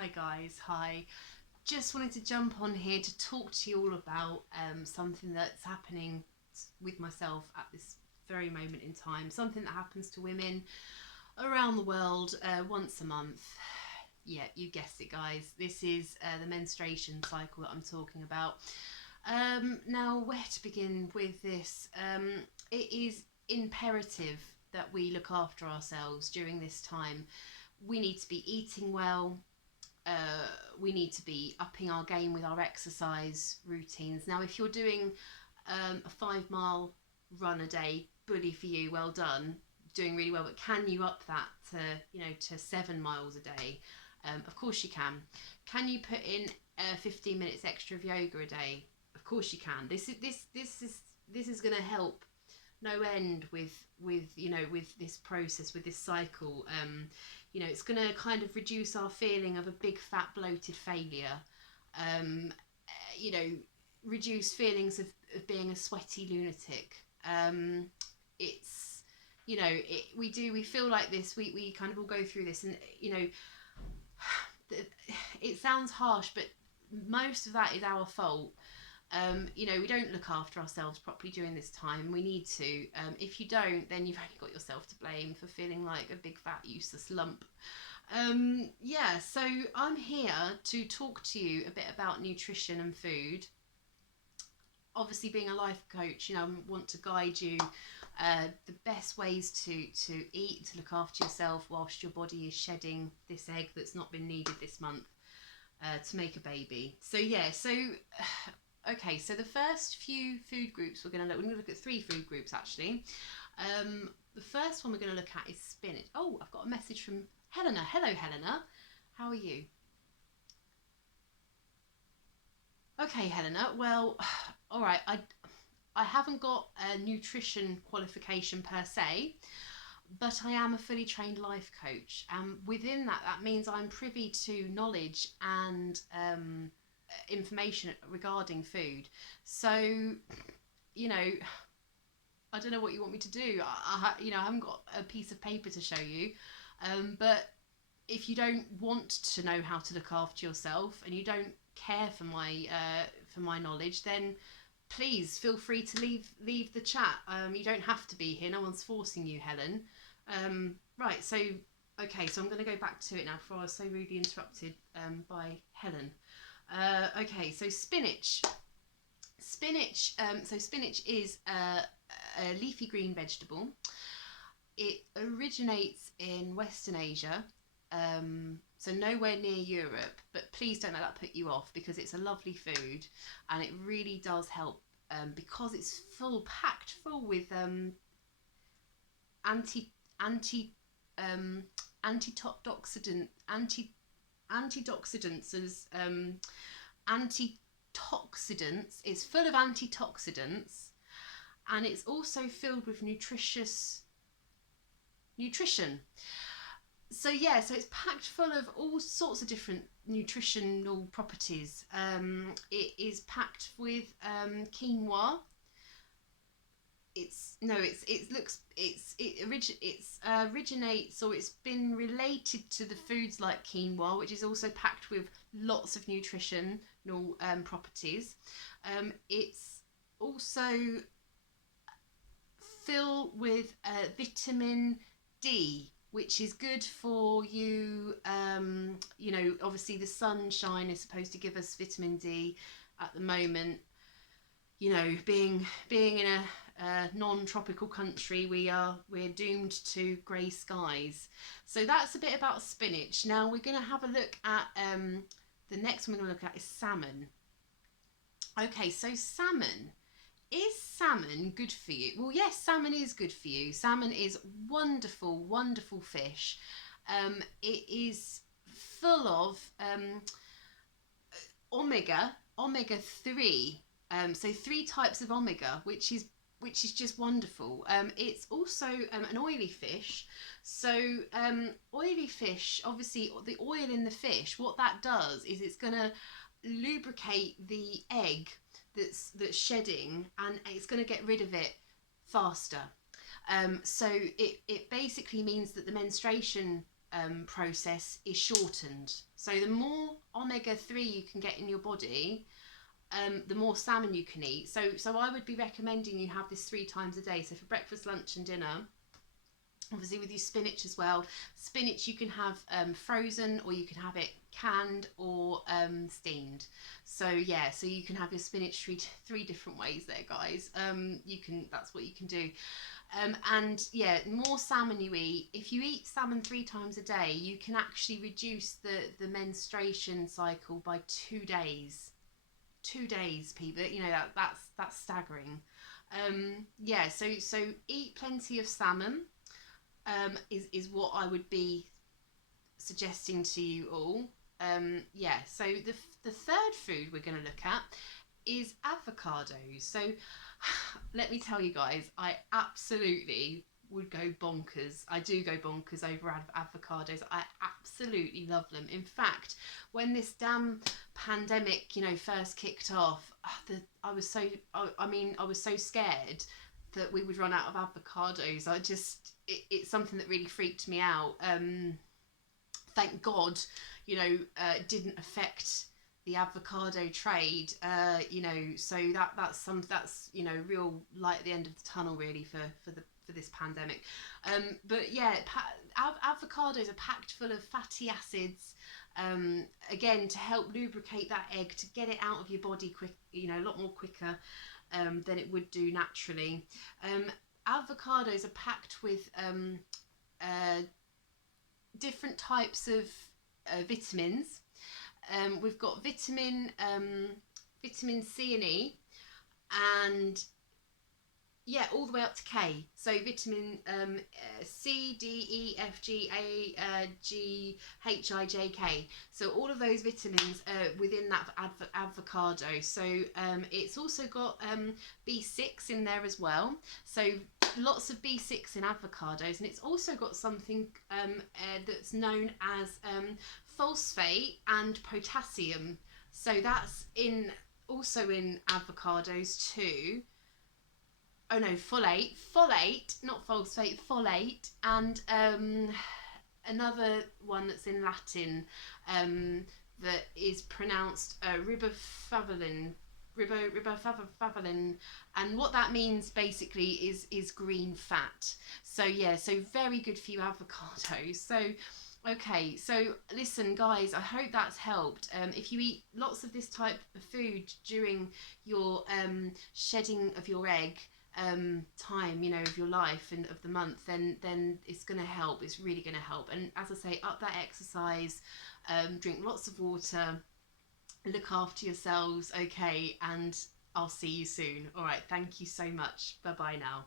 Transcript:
Hi guys, hi. Just wanted to jump on here to talk to you all about something that's happening with myself at this very moment in time. Something that happens to women around the world once a month. Yeah, you guessed it, guys. This is the menstruation cycle that I'm talking about. Now, where to begin with this? It is imperative that we look after ourselves during this time. We need to be eating well. We need to be upping our game with our exercise routines. Now, if you're doing a 5 mile run a day, bully for you, well done, doing really well. But can you up that to 7 miles a day? Of course you can. Can you put in 15 minutes extra of yoga a day? Of course you can. This is going to help no end with this process, with this cycle. It's going to kind of reduce our feeling of a big fat bloated failure. um, you know Reduce feelings of being a sweaty lunatic. It's we feel like this, we kind of all go through this, and it sounds harsh, but most of that is our fault. We don't look after ourselves properly during this time. We need to. If you don't, then you've only got yourself to blame for feeling like a big fat useless lump. So I'm here to talk to you a bit about nutrition and food. Obviously, being a life coach, I want to guide you the best ways to eat, to look after yourself whilst your body is shedding this egg that's not been needed this month to make a baby. Okay, so the first few food groups we're going to look at 3 food groups actually. The first one we're going to look at is spinach. Oh, I've got a message from Helena. Hello, Helena. How are you? Okay, Helena. Well, all right. I haven't got a nutrition qualification per se, but I am a fully trained life coach. And within that means I'm privy to knowledge and information regarding food. So, I don't know what you want me to do. I haven't got a piece of paper to show you. But if you don't want to know how to look after yourself and you don't care for my knowledge, then please feel free to leave the chat. You don't have to be here. No one's forcing you, Helen. Right. So okay. So I'm going to go back to it now before I was so rudely interrupted by Helen. Okay. So spinach. Spinach is a leafy green vegetable. It originates in Western Asia, so nowhere near Europe, but please don't let that put you off, because it's a lovely food and it really does help, because it's packed full with anti anti antioxidant anti antioxidants as antitoxidants. It's full of antioxidants, and it's also filled with nutrition. So it's packed full of all sorts of different nutritional properties. It is packed with quinoa. It originates, or it's been related to the foods like quinoa, which is also packed with lots of nutritional properties. It's also filled with vitamin D, which is good for you. Obviously the sunshine is supposed to give us vitamin D at the moment. Being in a non-tropical country, we're doomed to grey skies. So that's a bit about spinach. Now we're going to have a look at the next one we're going to look at is salmon. Okay, so salmon. Is salmon good for you? Well, yes, salmon is good for you. Salmon is wonderful, wonderful fish. It is full of omega 3. So 3 types of omega, which is just wonderful. It's also an oily fish. So oily fish, obviously the oil in the fish, what that does is it's going to lubricate the egg that's shedding, and it's going to get rid of it faster. So it basically means that the menstruation process is shortened. So the more omega-3 you can get in your body, the more salmon you can eat. So I would be recommending you have this 3 times a day. So for breakfast, lunch and dinner. Obviously with your spinach as well. Spinach you can have frozen, or you can have it canned or steamed. So yeah, so you can have your spinach three different ways there, guys. That's what you can do. And yeah, more salmon you eat. If you eat salmon 3 times a day, you can actually reduce the menstruation cycle by 2 days. 2 days, people. You know, that's staggering. Yeah, so eat plenty of salmon. Is what I would be suggesting to you all. Yeah, so the third food we're going to look at is avocados. So let me tell you guys, I absolutely would go bonkers. I do go bonkers over avocados. I absolutely love them. In fact, when this damn pandemic, first kicked off, I was so scared that we would run out of avocados. It's something that really freaked me out. Thank God, it didn't affect the avocado trade. So that's real light at the end of the tunnel, really, for this pandemic. But yeah, avocados are packed full of fatty acids. Again, to help lubricate that egg, to get it out of your body quick, a lot more quicker than it would do naturally. Avocados are packed with different types of vitamins. We've got vitamin C and E, and yeah, all the way up to K. So vitamin C, D, E, F, G, A, G, H, I, J, K. So all of those vitamins within that avocado. So it's also got B6 in there as well. So lots of B6 in avocados, and it's also got something that's known as phosphate and potassium. So that's also in avocados too. Oh no, folate, not phosphate, folate, and another one that's in Latin that is pronounced riboflavin, and what that means basically is green fat. So yeah, so very good for you avocados. So okay, so listen guys, I hope that's helped. If you eat lots of this type of food during your shedding of your egg time, of your life and of the month, then it's going to help. It's really going to help. And as I say, up that exercise, drink lots of water, look after yourselves, okay, and I'll see you soon. All right, thank you so much. Bye bye now.